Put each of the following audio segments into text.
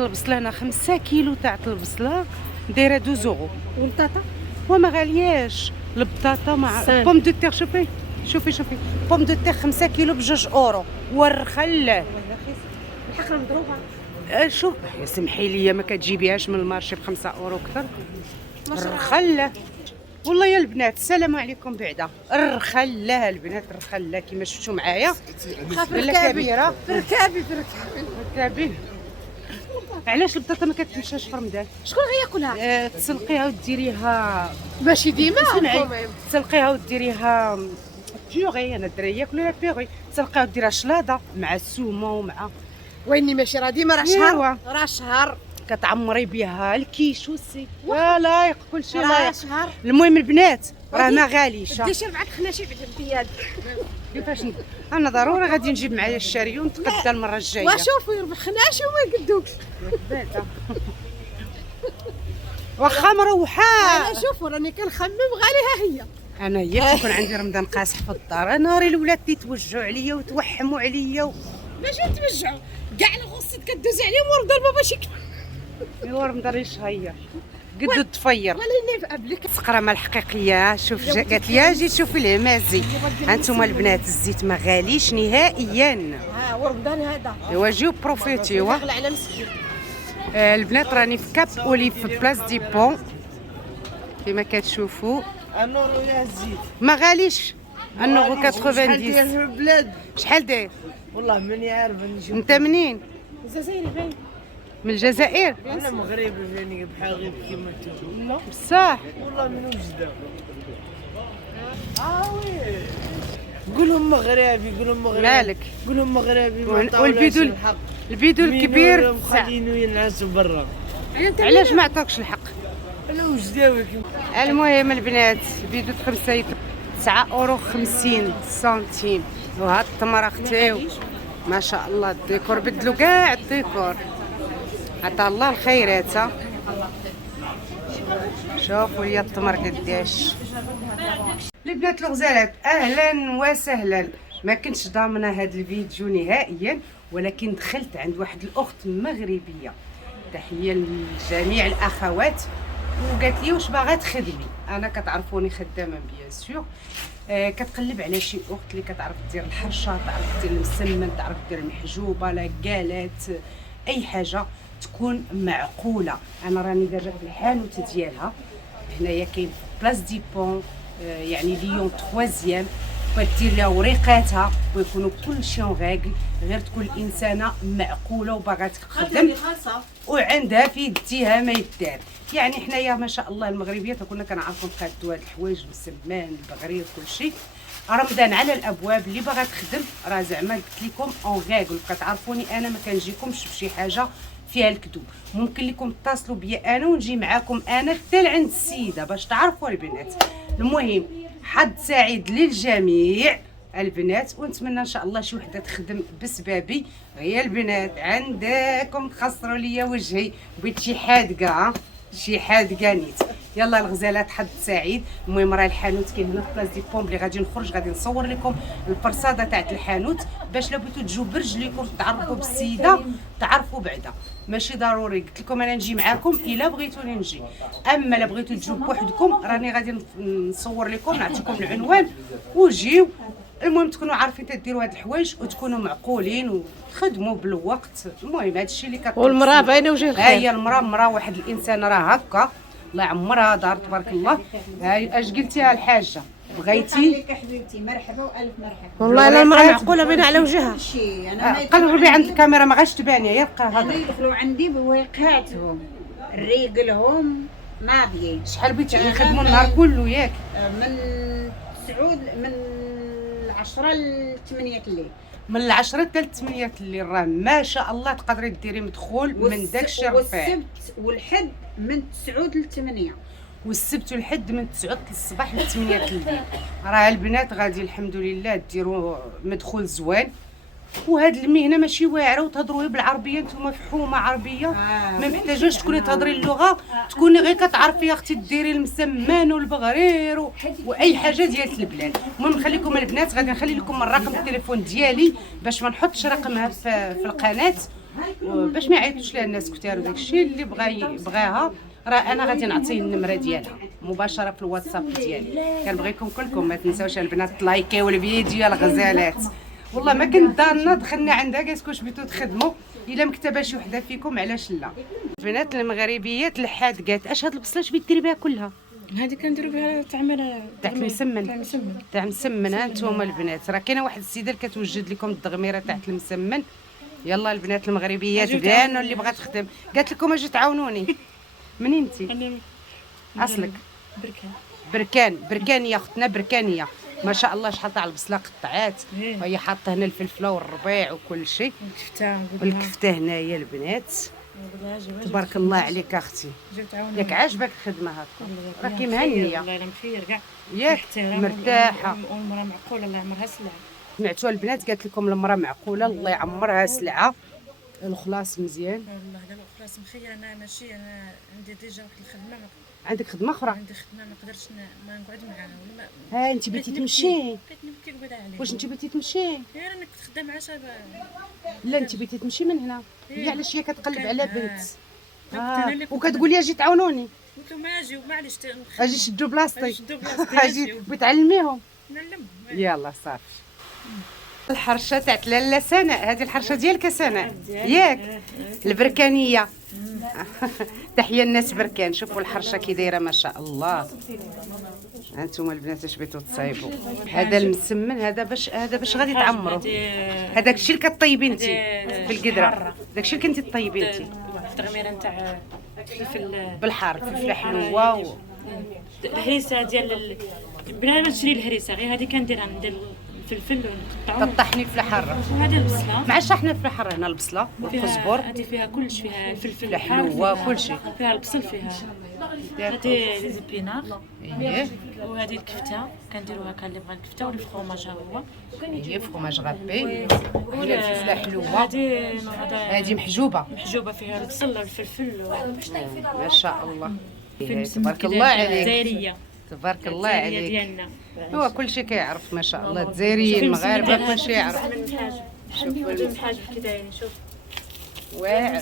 البصله هنا 5 كيلو تاع البصله دايره 12 اورو. والبطاطا وما غالياش البطاطا مع بوم دو تيغ. شوفي بوم دو تيغ 5 كيلو ب2 اورو. والرخله الحقره مضروبه. شوف سمحي لي ما كتجيبيهاش من المارشي ب5 اورو اكثر. الرخله والله يا البنات السلام عليكم. بعدا الرخله البنات، الرخله كيما شفتوا معايا ولا كبيره. ركابي علاش البطاطا ما كتمشاش في رمضان؟ شكون غياكلها؟ تسلقيها وديريها ماشي ديما. تسلقيها وديريها بيوغي. انا الدراري ياكلوها بيوغي. تسلقيها وديريها شلاضه مع السومه ومع ويني ماشي راه ديما راه شهر كتعمري بها الكيش والسي لايق كلشي راه لايق. شهر. المهم البنات راه ما غاليش. ديشي 4 خناشي باليد. كيفاش انا ضروري غادي نجيب معايا الشاري ونتغدى المره الجايه. وشوفوا يربح خناشي وما يقدوكش. واخا مروحه. انا شوفوا راني كنخمم غاليها هي. انا هي كيكون عندي رمضان قاصح في الدار، انا ناري الولاد تيتوجعوا عليا وتوحموا عليا ماشي توجعوا كاع الغصات كدوز عليهم ورد البابا شي ايوا رمضان يشهير قدو تفير. وليني قبلك السقرمه الحقيقيه. شوف قالت لي اجي شوفي الهمازي. هانتوما البنات الزيت ما غاليش نهائيا. ورمضان هذا ايوا جيو بروفيتيوا. غلى على مسكين. البنات راني في كاب اوليف في بلاص دي بون كيما كتشوفوا. النورو يا الزيت ما غاليش النورو شحال 90. داير في البلاد؟ شحال داير؟ والله ماني عارف نشوف. انت منين؟ الجزائري باين. من الجزائر؟ انا مغربي جاني بحال غير كيما انتم. بصح والله من وجده. وي قولهم مغربي مالك؟ قولهم مغربي ما والبيدو عطاولهاش الحق. البيدو الكبير مخلينو ينعسوا برا. علاش ما عطاكش الحق؟ انا وجداوي المهم البنات البيدو 9 اورو 50 سنتيم. وهاد التمر اختي ما شاء الله الديكور بدلوا كاع الديكور. عطا الله الخيرات. شوفوا لي التمر قداش. البنات الغزالات اهلا وسهلا. ما كنتش ضامنه هذا الفيديو نهائيا، ولكن دخلت عند واحد الاخت مغربيه، تحيه لجميع الاخوات، وقالت لي واش باغا تخدمي. انا كتعرفوني خدامه بيان سور. كتقلب على شي اخت اللي كتعرف دير الحرشه، تعرف دير المسمن، تعرف دير المحجوبه، لا قالات اي حاجه تكون معقوله. انا راني دايره في الحانوت ديالها هنايا كاين بلاص دي بون، يعني ليون 3 ودير لها وريقاتها ويكونوا كلشي غاكل، غير تكون الانسانه معقوله وباغا تخدم وعندها في يديها ما يدار. يعني حنايا ما شاء الله المغربيات كنا كنعرفوا نقادوا هاد الحوايج، المسمان البغرير كلشي. رمضان على الابواب، اللي باغا تخدم راه زعما قلت لكم اون غاكل. كتعرفوني انا ما كنجيكمش بشي حاجه فيها الكذوب. ممكن لكم تتصلوا بيا انا ونجي معاكم انا حتى لعند السيده باش تعرفوا البنات. المهم حظ سعيد للجميع البنات، ونتمنى ان شاء الله شي وحده تخدم بسبابي. هي البنات عندكم تخسروا ليا وجهي، بغيت شي حادقه شي حادقه نيت. يلا الغزالات حظ سعيد. المهم راه الحانوت كاين هنا في بلاص دي بوم. اللي غادي نخرج غادي نصور لكم البرصاده تاعت الحانوت باش لو بغيتو تجيو برجليكم تعرفوا بالسيده تعرفوا بعدا. ماشي ضروري قلت لكم انا نجي معاكم الا بغيتوني نجي، اما الا بغيتو تجيو بوحدكم راني غادي نصور لكم نعطيكم العنوان وجيو. المهم تكونوا عارفين تديروا هاد الحوايج وتكونوا معقولين وتخدموا بالوقت. المهم هادشي اللي كتطلب. والمراه باينه وجه الخير. هي المراه واحد الانسان راه هكا الله يعمرها دار تبارك الله. هاي اش قلتيها الحاجه بغيتي؟ عليك حبيبتي مرحبا والف مرحبا. والله الا المراه معقوله باينه على وجهها. شي انا ما قلبي عند الكاميرا ما غاش تباني يبقى انا هذا. يدخلوا عندي بويقاتهم الريقلهم ناضيين. شحال بغيتي يخدموا النهار كله ياك؟ من 9 من 10 ل 8 الليل. من العشرة حتى ل8 الليل راه ما شاء الله تقدري ديري مدخول من داكشي رفيع. والسبت والحد من 9 ل 8. والسبت والحد من 9 الصباح ل 8 الليل. راه البنات غادي الحمد لله ديروا مدخول زوين. وهاد المهنه ماشي واعره وتهضروا بالعربيه. نتوما في حومه عربيه ما محتاجاش تكوني تهضري اللغه، تكوني غير كتعرفي اختي ديري المسمان والبغرير واي حاجه ديال البلاد. المهم نخليكم البنات غادي نخلي لكم الرقم التليفون ديالي باش ما نحطش رقمها في القناه، باش ما يعيطوش لها الناس كثار وداك الشيء اللي بغاها راه انا غادي نعطيه النمره ديالها مباشره في الواتساب ديالي. كنبغيكم كلكم ما تنساوش البنات تلايكيو الفيديو الغزالات. والله ما كنت ضالنا دخلنا عندها قالت واش بغيتو تخدموا الا مكتبه شي وحده فيكم علاش لا. البنات المغربيات الحاد قالت اش هاد البصله اش بغيتي ديري بها كلها؟ هذه كنديروا بها تعمير تاع مسمن. مسمن. تاع مسمن. ها نتوما البنات راه كاينه واحد السيده اللي كتوجد لكم الدغميره تاع المسمن. يلا البنات المغربيات بانوا اللي بغات تخدم قالت لكم اجي تعاونوني. منين انت؟ اصلك بركانيه اختنا بركانيه ما شاء الله. شحال تاع البصله قطعات وهي حاطه هنا الفلفله والربيع وكل شيء والكفته هنايا البنات. تبارك الله عليك اختي. ياك عاجبك الخدمه هكا راكي مهنيه والله الا مخير كاع ياك مرتاحه. والمراه معقوله الله يعمرها سلعه. سمعتوا البنات قالت لكم المراه معقوله الله يعمرها سلعه. الخلاص مزيان والله لا خلاص مخير. انا ماشي انا عندي ديجا واحد الخدمه عندك خدمه اخرى؟ عندي خدمه ما نقدرش ما نقعد معاها ولا ما. ها انت بغيتي تمشي؟ بغيت نبكي نقعد عليه. واش انت بغيتي تمشي؟ غير انا كنت خدام مع شباب. لا انت بغيتي تمشي من هنا. هي علاش هي كتقلب على بنت أنا وكتقول لي اجي تعاونوني. قلت لهم اجي معليش اجي شدوا بلاصتي شدوا بلاصتي اجي بتعلميهم. نعلمهم. يلا صافي. الحرشه تاع لاله سناء. هذه الحرشه ديالك سناء ياك البركانيه. تحيه الناس بركان. شوفوا الحرشه كي دايره ما شاء الله. هانتوما البنات اش بغيتو تصايبوا. هذا المسمن هذا باش غادي تعمروا. هذاك الشيء اللي كطيبي انت في القدره. داك الشيء اللي كنتي طيبي انت. التغميره نتاع الفلفل بالحار فلفله حلوه الهريسه ديال بلا ما تشري الهريسه غير هذه كنديرها ندير الفلفل ونقطعو كطحني في الحر. وهذه البصله مع شحنا في الحر هنا البصله والقزبر. هذه فيها كلشي فيها الفلفل حلوه كلشي فيها البصل فيها. هذه لي زبينار ايه وهذه الكفته كنديروا هكا اللي بغى الكفته والفرماج ها هو. هي فرماج غابي الفلفله حلوه. هذه محجوبه فيها البصل والفلفل ما شاء الله. في تبارك الله عليك. الجزائريه تبارك الله عليك. ديالنا هو كل شيء كيعرف ما شاء الله. الجزائريين المغاربه كل شيء يعرف. شوفوا الحاج كي دايرين شوف واعر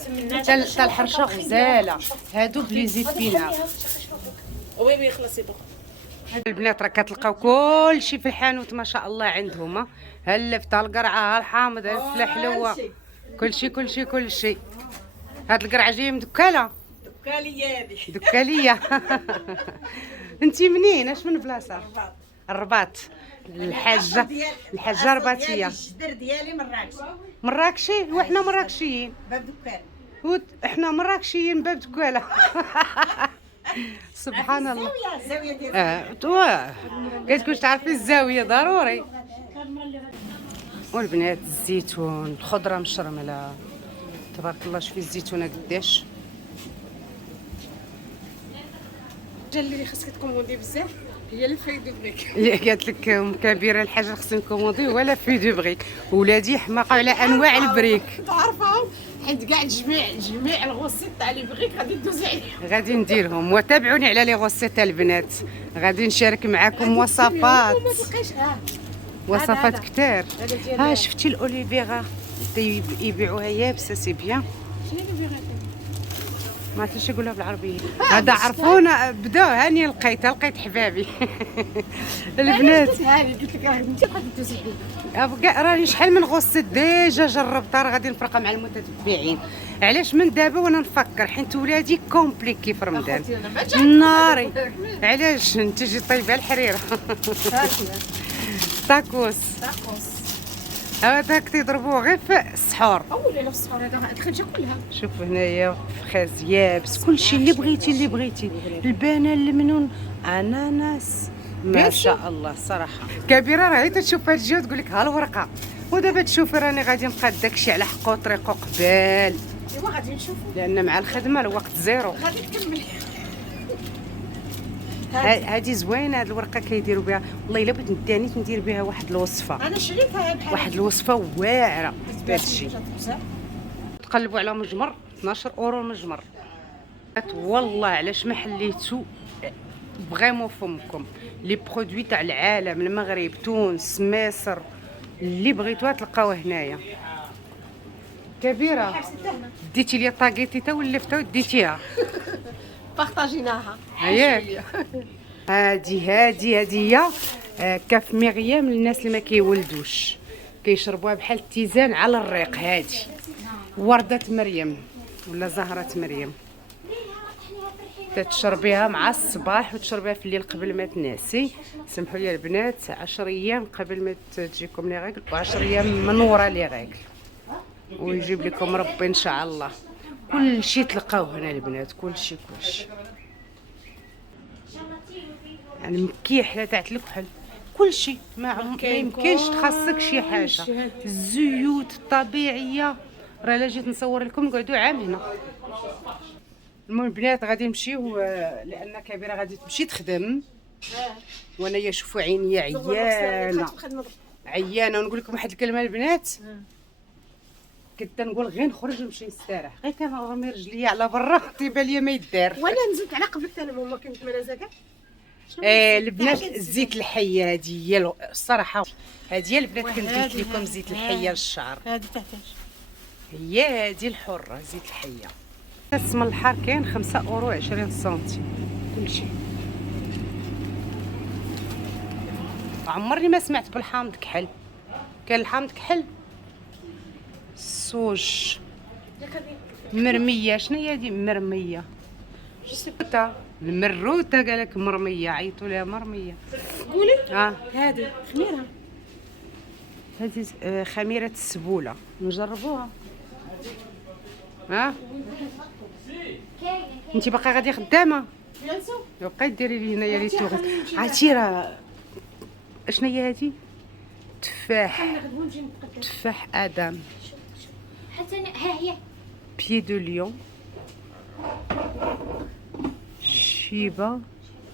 تاع الحرشه غزاله. هادو بلي زيبينا. وي خلصي دوك. البنات راه كتلقاو كل شيء في الحانوت ما شاء الله عندهم. ها اللفته القرعه الحامض الفله حلوه كل شيء. هاد القرعه جايه من دكاله. دكاليه. انت منين؟ اش من بلاصه؟ الرباط. الحاجه رباطيه. الجدر ديالي مراكشي وحنا مراكشيين. باب دكان. احنا مراكشيين باب دكاله. سبحان الله. الزاويه ديال قالت واش تعرفي الزاويه ضروري. والبنات الزيتون الخضره مشرمله تبارك الله. شوفي الزيتونه قداش. اللي خاصك تكوموندي بزاف هي اللي فايدو بريك. قالت لك ام كبيره الحاجه خصني نكوموندي ولا في دو بريك. ولادي حماقوا على انواع البريك. تعرفهم حيت كاع جميع الغوصيت تاع لي بريك غادي ندوز عليهم. غادي نديرهم وتابعوني على لي غوسيت البنات. غادي نشارك معكم وصفات كتار. ها شفتي الاوليفيغا يبيعوها يابسه سي بيان. ما عرفتش نقولها بالعربيه. هذا عرفونا بداو هاني لقيت حبابي. البنات هاني قلت لك انت بغيتي تدوزي عليا. راني شحال من غوصيت ديجا جربتها. راه غادي نفرقها مع المتتبعين. علاش من دابا وانا نفكر حيت ولادي كومبليكي في رمضان ناري. علاش انت تجي طيبه الحريره. تاكوس هذاك تيضربوه غير في السحور. اول على السحور هذا الخرجه كلها. شوف هنايا فخاز يابس كلشي اللي بغيتي. البنان المنون اناناس ما شاء الله صراحه. كبيره راهي تشوف هاد الجو تقول لك ها الورقه. ودابا تشوفي راني غادي نبقى داكشي على حقو طريقو قبال. ايوا غادي نشوفوا لان مع الخدمه الوقت زيرو. غادي تكملي. هذه زوينه هذه الورقه كيديروا بها. والله الا بغيت نداني ندير بها واحد الوصفه. انا شريتها بحال واحد الوصفه واعره بهذا الشيء. تقلبوا على مجمر 12 اورو المجمر. والله علاش ما حليتو فريمون فمكم. لي برودوي تاع العالم المغرب تونس مصر اللي بغيتوها تلقاوها هنايا. كبيره ديتي لي طاقيتي تا ولفتها وديتيها بارطاجيناها. ياك هادي هي كاف مريم للناس اللي ما كيولدوش كيشربوها بحال التيزان على الريق. هادي وردة مريم ولا زهرة مريم، تتشربيها مع الصباح وتشربيها في الليل قبل ما تنعسي. سمحوا لي البنات 10 ايام قبل ما تجيكم لي غاكل و10 ايام من ورا لي غاكل، ويجيب لكم ربي ان شاء الله. كل شيء تلقاوه هنا البنات، كل شيء يعني مكيح تاع الكحل، كل شيء ما يمكنش تخصك شي حاجه. الزيوت الطبيعيه راه لا جيت نصور لكم نقعدوا عام هنا. المهم البنات غادي نمشيو لان كبيره غادي تمشي تخدم وانايا شوفوا عينيا عيانه ونقول لكم واحد الكلمه البنات، كنت نقول غير نخرج نمشي نستراح، غير كنرمي رجليا على برا تيبان ليا ما يدار. وانا نزلت على قبلك انا ماما كنت منازكه. البنات زيت الحيه هذه هي الصراحه، هذه هي البنات كنت قلت لكم زيت الحيه للشعر، هذه تحتاج هي هذه الحره زيت الحيه. اسم الحار كاين 5 اورو 20 سنتيم كلشي. عمرني ما سمعت بالحامض كحل. كان الحامض كحل السوج مرميه. شنو هي هذه مرميه؟ المروته قالك مرميه، عيطوا لها مرميه. قولي هذه خميره، هذه خميره السبوله نجربوها. انت باقا غادي خدامه؟ بقاي ديري لي هنايا لي توغ. عرفتي راه اشنا هي هذه؟ تفاح ادم، حتى ها هي بيي دو ليون، شيبه.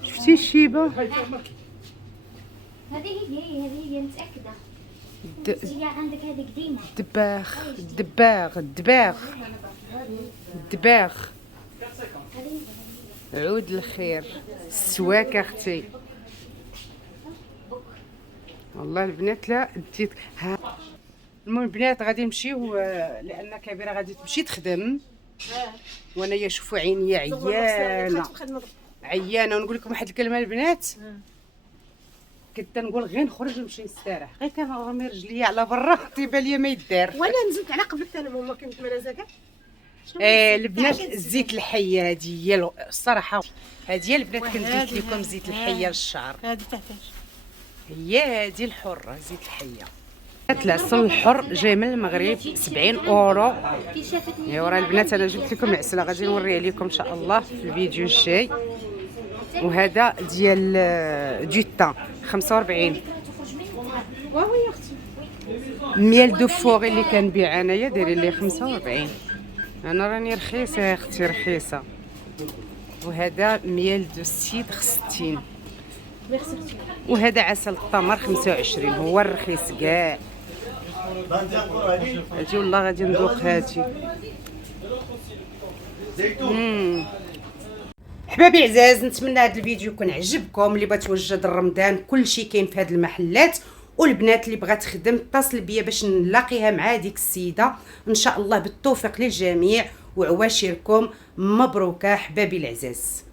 شفتي الشيبه؟ هذه هي متأكدة. هي عندك هذه قديمة. دباغ عود الخير. السواك اختي والله البنات لا ديت ها. المهم البنات غادي نمشيو لان كبيره غادي تمشي تخدم وانايا شوفوا عينيا عيانه ونقول لكم واحد الكلمه البنات، كنت نقول غير نخرج نمشي نستراح، غير كنرمي رجليا على برا تيبان ليا ما يدار. وانا نزلت على قبلك انا ماما كنت منازكه. البنات زيت الحيه هذه هي الصراحه، هذه هي البنات كنت قلت لكم زيت الحيه للشعر، هذه تحتاج هي هذه الحره زيت الحيه. العسل الحر جاي من المغرب 70 اورو. ايوا راه البنات انا جبت لكم العسله غادي نوريها لكم ان شاء الله في الفيديو الجاي. وهذا ديال جوتان 45. وي اختي ميال دو فوغي اللي كنبيع انايا دايرين لي 45. انا راني رخيصه يا اختي رخيصه. وهذا ميال دو سيد 60. وهذا عسل التمر 25 هو الرخيص كاع. هادي والله غادي ندوق هادي. حبابي عزاز، نتمنى هذا الفيديو يكون عجبكم. اللي بغات توجد رمضان كلشي كاين في هاد المحلات، والبنات اللي بغات تخدم اتصل بيا باش نلاقيها مع هذيك السيده ان شاء الله. بالتوفيق للجميع وعواشركم مبروكه حبابي العزاز.